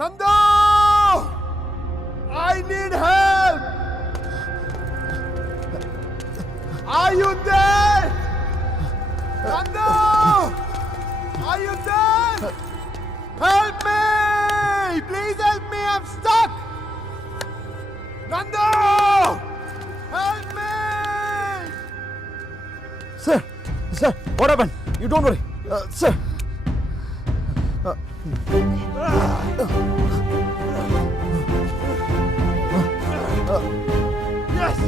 Nando! I need help! Are you there? Nando! Are you there? Help me! Please help me! I'm stuck! Nando! Help me! Sir, what happened? You don't worry. Sir. Yes!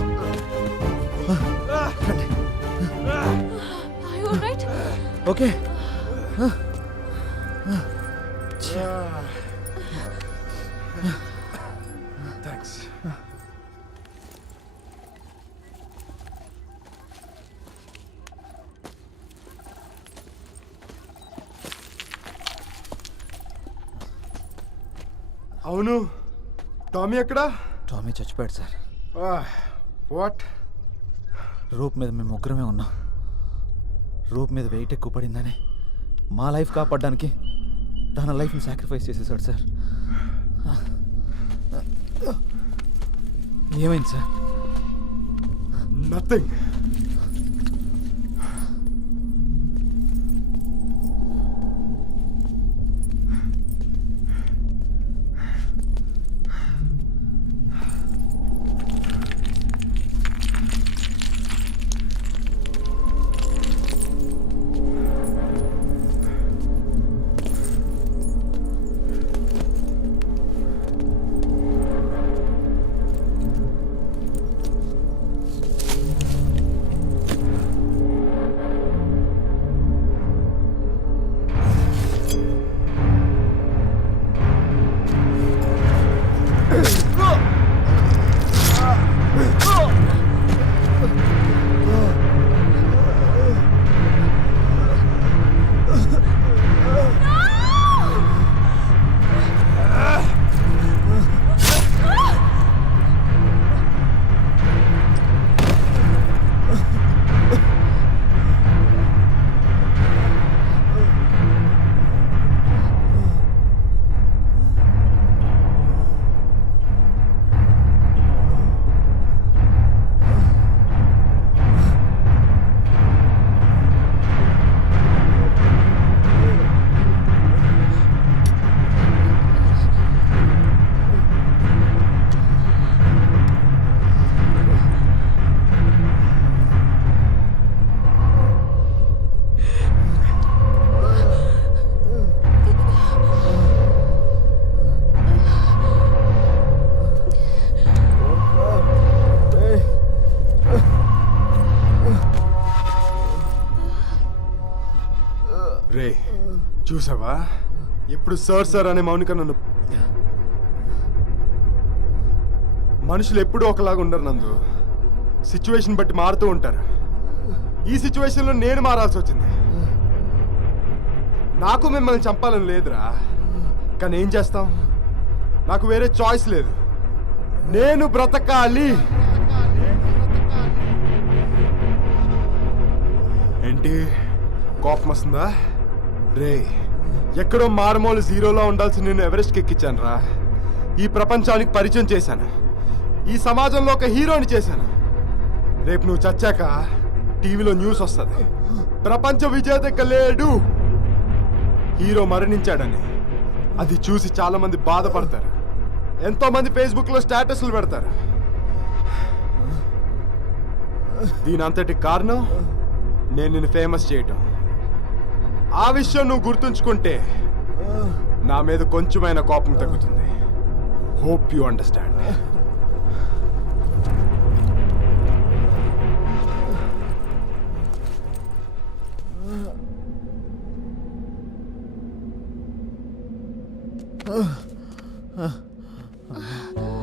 Are you alright? Okay. Thanks. అవును Tommy ఎక్కడా? Tommy చచ్చిపోయాడు sir. What? రూప్ మీద మేము ముగ్గురమే ఉన్నాం. రూప్ మీద wait ఎక్కువ పడిందని మా లైఫ్ కాపాడడానికి తన లైఫ్ని సాక్రిఫైస్ చేసేసాడు సార్. ఏమైంది సార్? నథింగ్. రే చూసావా, ఎప్పుడు సార్ సార్ అనే మౌనిక నన్ను. మనుషులు ఎప్పుడూ ఒకలాగా ఉండరు నందు. సిచ్యువేషన్ బట్టి మారుతూ ఉంటారు. ఈ సిచ్యువేషన్లో నేను మారాల్సి వచ్చింది. నాకు మిమ్మల్ని చంపాలని లేదురా, కానీ ఏం చేస్తాం, నాకు వేరే చాయిస్ లేదు. నేను బ్రతకాలి. ఏంటి కోపం వస్తుందా? రే ఎక్కడో మారుమూల జీరోలో ఉండాల్సి నేను ఎవరెస్ట్కి ఎక్కించాను రా. ఈ ప్రపంచానికి పరిచయం చేశాను. ఈ సమాజంలో ఒక హీరోని చేశాను. రేపు నువ్వు చచ్చాక టీవీలో న్యూస్ వస్తుంది, ప్రపంచ విజేత లేడు, హీరో మరణించాడని. అది చూసి చాలా మంది బాధపడతారు. ఎంతో మంది ఫేస్బుక్లో స్టేటస్లు పెడతారు. దీని అంతటి కారణం నేను నిన్ను ఫేమస్ చేయటం. ఆ విషయం నువ్వు గుర్తుంచుకుంటే నా మీద కొంచెమైనా కోపం తగ్గుతుంది. Hope you understand.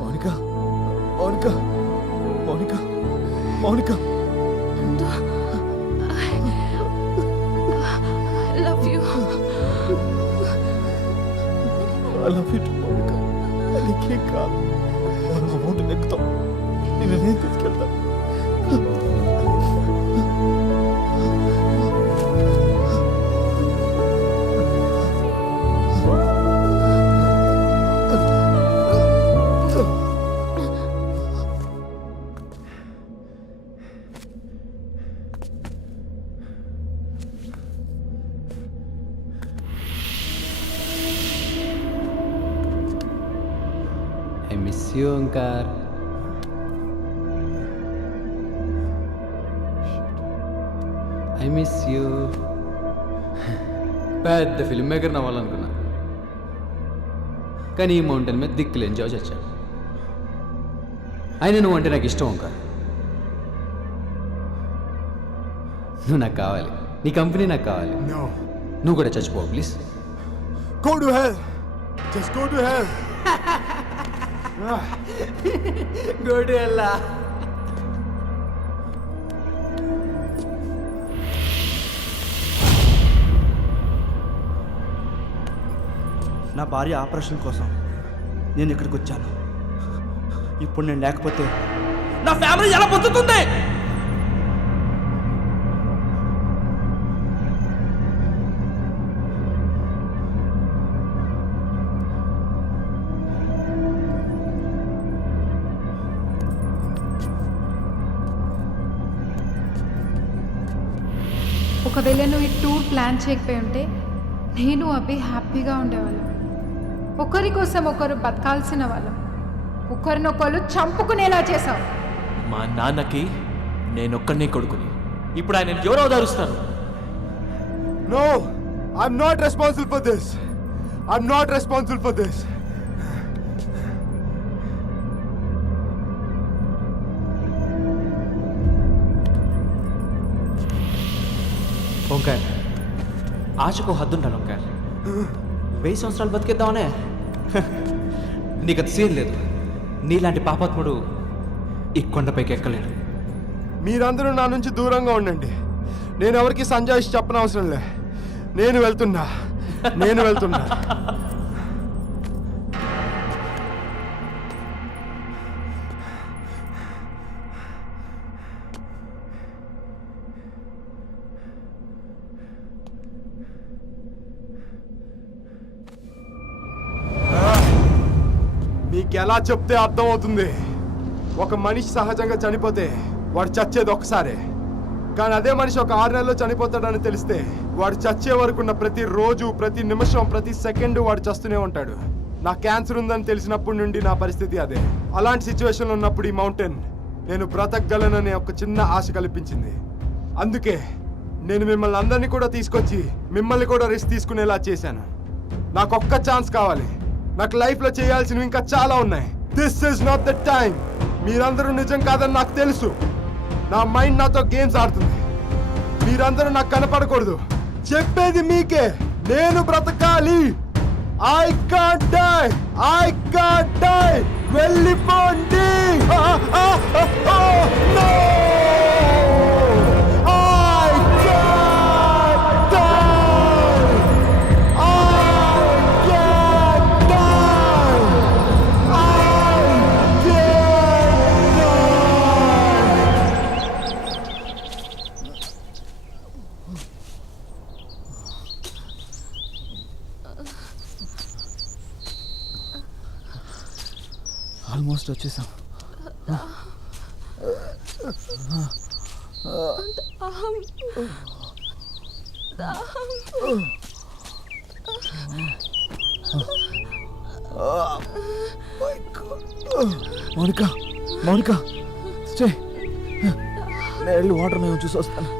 Mounika, Mounika, Mounika, Mounika. I love you. I love you too, Mounika. నీకేం కాదు. మనం అమౌంట్ ఎక్కుతాం. నేను తీసుకెళ్తా. I miss you Omkar. I miss you. పెద్ద ఫిల్మ్ మేకర్ అవ్వాలనుకున్నా, కానీ ఈ మౌంటైన్ మీద దిక్కులు ఎంజాయ్ చేశాను. అయినా నువ్వు అంటే నాకు ఇష్టం ఓంకార్. నువ్వు నాకు కావాలి, నీ కంపెనీ నాకు కావాలి. No. నువ్వు కూడా చచ్చిపో please. Go to hell. Just go to hell. గోడు ఎలా నా భార్య ఆపరేషన్ కోసం నేను ఇక్కడికి వచ్చాను. ఇప్పుడు నేను లేకపోతే నా ఫ్యామిలీ ఎలా బతుకుతుంది? ఒకవేళ నువ్వు ఈ టూర్ ప్లాన్ చేయకపోయి ఉంటే నేను అవి హ్యాపీగా ఉండేవాళ్ళం. ఒకరి కోసం ఒకరు బతకాల్సిన వాళ్ళం. ఒకరినొకరు చంపుకునేలా చేసావు. మా నాన్నకి నేనొక్కడినే కొడుకుని, ఇప్పుడు ఆయన ఎవరో దారుస్తారు. No. I'm not responsible for this. I'm not responsible for this. Omkar, ఆశకు హద్దుంటాను ఓంకార్. 1000 సంవత్సరాలు బతికేద్దామనే. నీకు అది సీన్ లేదు. నీలాంటి పాపాత్ముడు ఈ కొండపైకి ఎక్కలేడు. మీరందరూ నా నుంచి దూరంగా ఉండండి. నేను ఎవరికి సంజాయిషి చెప్పనవసరం లే. నేను వెళ్తున్నా. మీకు ఎలా చెప్తే అర్థమవుతుంది? ఒక మనిషి సహజంగా చనిపోతే వాడు చచ్చేది ఒక్కసారే. కానీ అదే మనిషి ఒక 6 నెలల్లో చనిపోతాడని తెలిస్తే వాడు చచ్చే వరకున్న ప్రతి రోజు, ప్రతి నిమిషం, ప్రతి సెకండ్ వాడు చస్తూనే ఉంటాడు. నా క్యాన్సర్ ఉందని తెలిసినప్పటి నుండి నా పరిస్థితి అదే. అలాంటి సిచ్యువేషన్లో ఉన్నప్పుడు ఈ మౌంటైన్ నేను బ్రతకగలననే ఒక చిన్న ఆశ కల్పించింది. అందుకే నేను మిమ్మల్ని అందరినీ కూడా తీసుకొచ్చి మిమ్మల్ని కూడా రిస్క్ తీసుకునేలా చేశాను. నాకు ఒక్క ఛాన్స్ కావాలి. నాకు లైఫ్లో చేయాల్సినవి ఇంకా చాలా ఉన్నాయి. This is not the time. మీరందరూ నిజం కాదని నాకు తెలుసు. నా మైండ్ నాతో గేమ్స్ ఆడుతుంది. మీరందరూ నాకు కనపడకూడదు. చెప్పేది మీకే. నేను బ్రతకాలి. I can't die. వెళ్ళిపోండి. No! I can't die. I can't die. Almost వచ్చేసాం. మౌనిక స్టే. నేను వెళ్ళి వాటర్ మేము చూసి వస్తాను.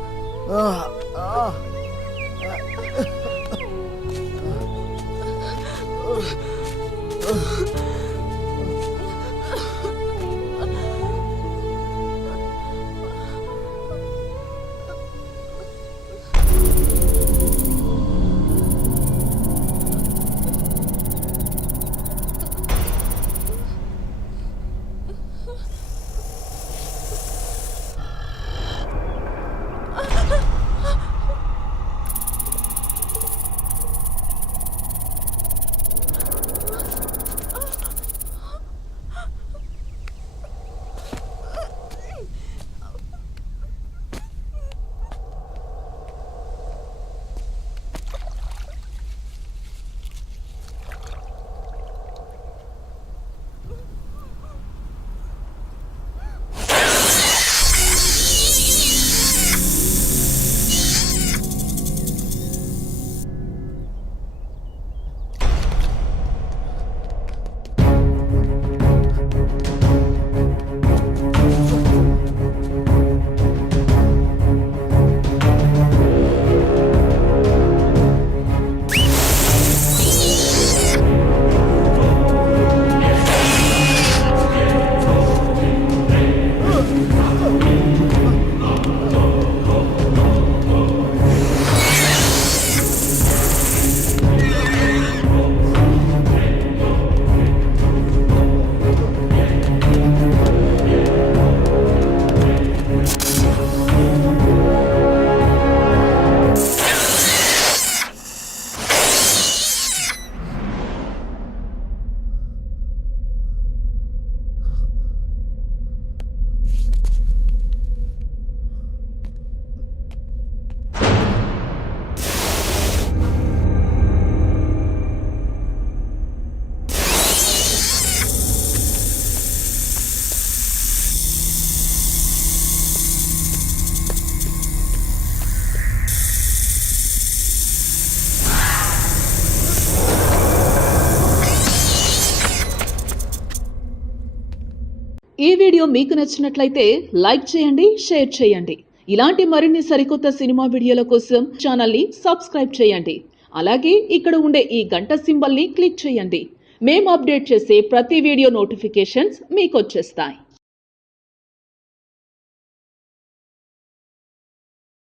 ఈ వీడియో మీకు నచ్చినట్లయితే లైక్ చేయండి, షేర్ చేయండి. ఇలాంటి మరిన్ని సరికొత్త సినిమా వీడియోల కోసం ఛానల్ని సబ్స్క్రైబ్ చేయండి. అలాగే ఇక్కడ ఉండే ఈ గంట సింబల్ని క్లిక్ చేయండి. మేము అప్డేట్ చేసే ప్రతి వీడియో నోటిఫికేషన్స్ మీకు వచ్చేస్తాయి.